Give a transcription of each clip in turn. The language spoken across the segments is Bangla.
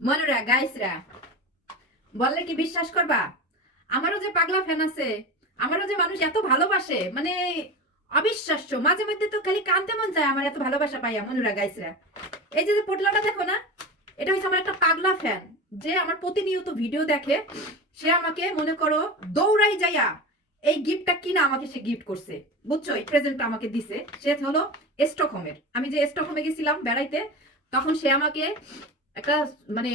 মনুরা গাইসরা, বললে কি বিশ্বাস করবা? আমারও যে পাগলা ফ্যান আছে, আমারও যে মানুষ এত ভালোবাসে মানে অবিশ্বাস্য। মাঝে মধ্যে তো খালি কানতে মন যায় আমার এত ভালোবাসা পাইয়া মনুরা গাইসরা। এই যে পোটলাটা দেখো না, এটা হচ্ছে আমার একটা পাগলা ফ্যান যে আমার প্রতিনিয়ত ভিডিও দেখে, সে আমাকে, মনে করো, দৌড়াই যাইয়া এই গিফটটা কিনা আমাকে সে গিফট করছে। বুঝছ? এই প্রেজেন্টটা আমাকে দিছে। সে হলো স্টকহোমের আমি যে স্টকহোমে গেছিলাম বেড়াইতে, তখন সে আমাকে একটা মানে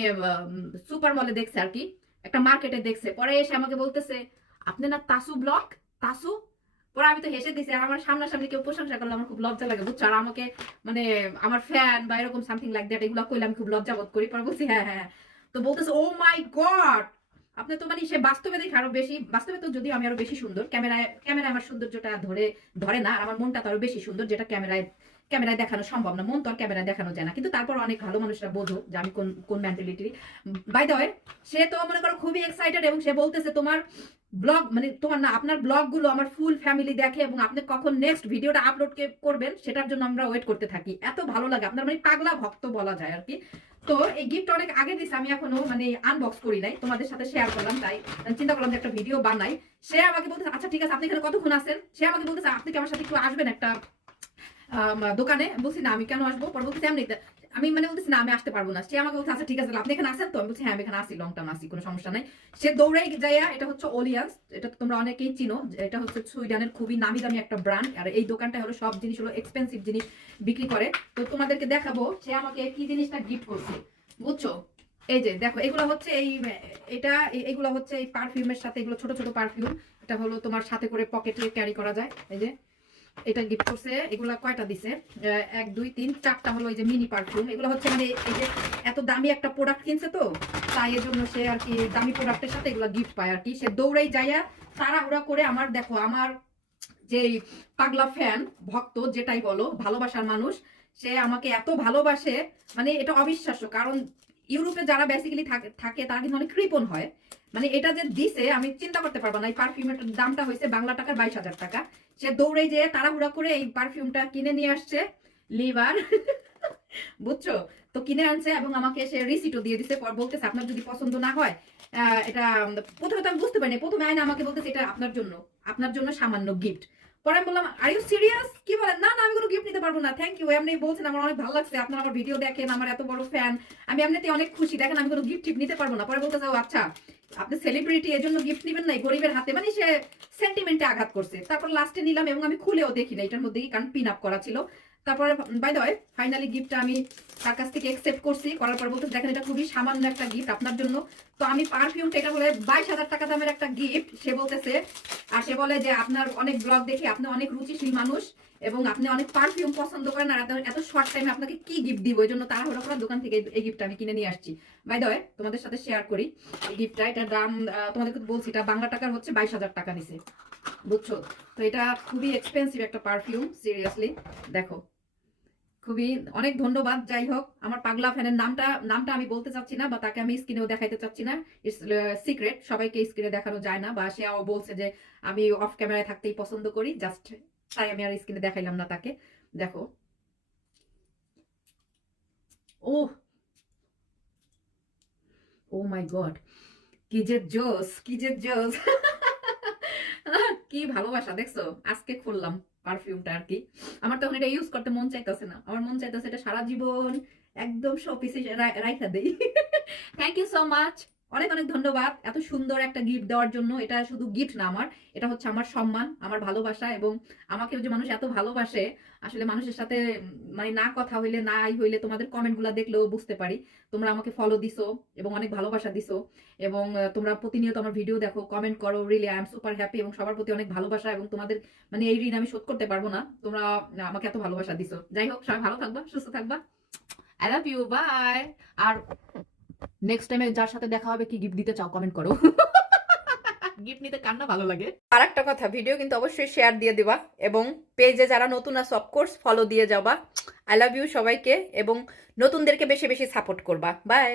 সুপার মলে দেখছে আর কি, একটা মার্কেটে দেখছে। পরে এসে আমাকে বলতেছে, আপনি না তাসু ব্লগ তাসু? পরে আমি তো হেসে দিছি, আর আমার সামনাসামনি কেউ প্রশংসা করলে আমার খুব লজ্জা লাগে, বুঝছ? আর আমাকে মানে আমার ফ্যান বা এরকম সামথিং লাইক দ্যাট এগুলো কইলে আমি খুব লজ্জা বোধ করি। পরে বলছি হ্যাঁ হ্যাঁ তো বলতেছে ও মাই গড আপনি তো মানে সে বাস্তবে দেখে আরও বেশি, বাস্তবে তো যদিও আমি আরও বেশি সুন্দর, ক্যামেরায় ক্যামেরায় আমার সৌন্দর্যটা ধরে ধরে না, আর আমার মনটা তো আরও বেশি সুন্দর, যেটা ক্যামেরায় ক্যামেরায় দেখানো সম্ভব না, মন তো আর ক্যামেরায় দেখানো যায় না। কিন্তু তারপর অনেক ভালো মানুষরা বোঝো যে আমি কোন কোন মেন্টালিটি বাই দ্য সে তো মনে করো খুবই এক্সাইটেড এবং সে বলতেছে, তোমার ব্লগ মানে তোমার না, আপনার ব্লগগুলো আমার ফুল ফ্যামিলি দেখে এবং আপনি কখন নেক্সট ভিডিওটা আপলোড করবেন, সেটার জন্য আমরা ওয়েট করতে থাকি। এত ভালো লাগে। আপনার মানে পাগলা ভক্ত বলা যায় আর কি। তো এই গিফট অনেক আগে দিছে, আমি এখনও মানে আনবক্স করি নাই। তোমাদের সাথে শেয়ার করলাম, তাই চিন্তা করলাম যে একটা ভিডিও বানাই। সে আমাকে বলতেছে আচ্ছা ঠিক আছে, আপনি এখানে কতক্ষণ আছেন? সে আমাকে বলতেছে, আপনি কি আমার সাথে একটু আসবেন একটা দোকানে বলছি, না, আমি কেন আসব? পরে বলতেছি, এমনি আমি মানে বলতেছি, না, আমি আসতে পারব না। সে আমাকে বলছে আচ্ছা ঠিক আছে আপনি এখানে আসেন? তো আমি বলছি হ্যাঁ আমি এখানে আসি লং টার্ম আসি, কোনো সমস্যা নাই। সে দৌড়ে যাইয়া, এটা হচ্ছে ওলিয়ান্স এটা তো তোমরা অনেকেই চিনো এটা হচ্ছে সুইডেনের খুবই নামি দামি একটা ব্র্যান্ড আর এই দোকানটা হলো সব জিনিস হলো এক্সপেন্সিভ জিনিস বিক্রি করে। তো তোমাদেরকে দেখাবো, সে আমাকে কি জিনিসটা গিফট করছে। বুঝছ? এই যে, দেখো, এগুলো হচ্ছে এই, এটা এগুলো হচ্ছে এই পারফিউমের সাথে, এগুলো ছোট ছোট পারফিউম এটা হলো তোমার সাথে করে পকেটে ক্যারি করা যায়, এই যে। এটা গিফট করছে, এগুলা কয়টা দিছে? এক, দুই, তিন, চারটা হলো এই যে মিনি পারফিউম এগুলো হচ্ছে মানে এই যে এত দামি একটা প্রোডাক্ট কিনছে তো, তাই এর জন্য সে আর কি দামি প্রোডাক্টের সাথে এগুলো গিফট পায় আর কি। সে দৌড়াই যাইয়া তাড়াহুড়া করে আমার, দেখো, আমার যে পাগলা ফ্যান ভক্ত যেটাই বলো, ভালোবাসার মানুষ, সে আমাকে এত ভালোবাসে মানে এটা অবিশ্বাস্য, কারণ ইউরোপে যারা বেসিক্যালি থাকে তারা কিন্তু অনেক কৃপণ হয়। মানে এটা যে দিছে, আমি চিন্তা করতে পারব না। এই পারফিউমের দামটা হয়েছে বাংলা টাকার বাইশ হাজার টাকা। সে দৌড়ে যে তাড়াহুড়া করে এই পারফিউমটা কিনে নিয়ে আসছে লিভার বুঝছ? তো কিনে আনছে এবং আমাকে সে রিসিটও দিয়ে দিছে, পর বলতেছে, আপনার যদি পছন্দ না হয় এটা, প্রথমে তো আমি বুঝতে পারিনি। প্রথমে আয়না আমাকে বলতেছে, এটা আপনার জন্য আপনার জন্য সামান্য গিফট পরে আমি বললাম আর ইউ সিরিয়াস কি বলেন না না, আমি নিতে পারব না। থ্যাংক ইউ এমনি বলছেন, আমার অনেক ভালো লাগছে। আপনার আমার ভিডিও দেখেন, আমার এত বড় ফ্যান আমি এমনিতে অনেক খুশি। দেখেন, আমি কোনো গিফট টিপ নিতে পারব না। পরে বলতে যাও আচ্ছা আপনি সেলিব্রিটি এর জন্য গিফট নেবেন নাই? গরিবের হাতে। মানে সে সেন্টিমেন্টে আঘাত করছে। তারপর লাস্টে নিলাম এবং আমি খুলেও দেখি না এটার মধ্যে কারণ পিন আপ করা ছিল। তারপরে বাই দ্য ফাইনালি গিফটটা আমি তার কাছ থেকে একসেপ্ট করছি, করার পর বলতে দেখেন, এটা খুবই সামান্য একটা গিফট আপনার জন্য। তো আমি পারফিউমটা এটা বলে বাইশ হাজার টাকা দামের একটা গিফট সে বলতেছে, আর সে বলে যে, আপনার অনেক ব্লগ দেখি, আপনি অনেক রুচিশীল মানুষ এবং আপনি অনেক পারফিউম পছন্দ করেন আর এত- শর্ট টাইমে আপনাকে কি গিফট দিব? এই জন্য তাড়াহুড়ো করার দোকান থেকে এই- গিফটটা আমি কিনে নিয়ে আসছি। বাই তোমাদের সাথে শেয়ার করি, এই গিফটটা এটার দাম তোমাদেরকে বলছি, এটা বাংলা টাকার হচ্ছে বাইশ হাজার টাকা নিছে। বুঝছ? তো এটা খুবই এক্সপেন্সিভ একটা পারফিউম সিরিয়াসলি দেখো খুবই অনেক ধন্যবাদ, যাই হোক, আমার পাগলা ফ্যানের নামটা নামটা আমি বলতে চাচ্ছি না, বা তাকে আমি স্ক্রিনেও দেখাইতে চাচ্ছি না। সিক্রেট সবাইকে স্ক্রিনে দেখানো যায় না, বা সেও বলছে যে আমি অফ ক্যামেরায় থাকতেই পছন্দ করি জাস্ট তাই আমি আর স্ক্রিনে দেখাইলাম না তাকে। দেখো। ও ও মাই গড কি যে জোস কি যে জোস কি ভালোবাসা, দেখছ? আজকে খুললাম পারফিউমটা আর কি। আমার তখন এটা ইউজ করতে মন চাইতেছে না। আমার মন চাইতেছে এটা সারা জীবন একদম শোপিসে রাইখা দেই। থ্যাংক ইউ সো মাচ অনেক অনেক ধন্যবাদ। এত সুন্দর একটা গিফট দেওয়ার জন্য। এটা শুধু গিফট না আমার, এটা হচ্ছে আমার সম্মান, আমার ভালোবাসা এবং আমাকে যে মানুষ এত ভালোবাসে, আসলে মানুষের সাথে মানে না কথা হইলে নাই হইলে তোমাদের কমেন্টগুলো দেখলেও বুঝতে পারি। তোমরা আমাকে ফলো দিছো এবং অনেক ভালোবাসা দিছো এবং তোমরা প্রতিনিয়ত আমার ভিডিও দেখো কমেন্ট করো really I am super happy এবং সবার প্রতি অনেক ভালোবাসা এবং তোমাদের মানে এই ঋণ আমি শোধ করতে পারব না। তোমরা আমাকে এত ভালোবাসা দিছো। যাই হোক, সবাই ভালো থাকবা, সুস্থ থাকবা। আই লাভ ইউ বাই আর নেক্সট টাইমে যার সাথে দেখা হবে কি গিফট দিতে চাও কমেন্ট করো। গিফট নিতে কার না ভালো লাগে? আর একটা কথা ভিডিও কিন্তু অবশ্যই শেয়ার দিয়ে দিবা এবং পেজে যারা নতুন আছে অফকোর্স ফলো দিয়ে যাবা। আই লাভ ইউ সবাইকে এবং নতুনদেরকে বেশি বেশি সাপোর্ট করবা। বাই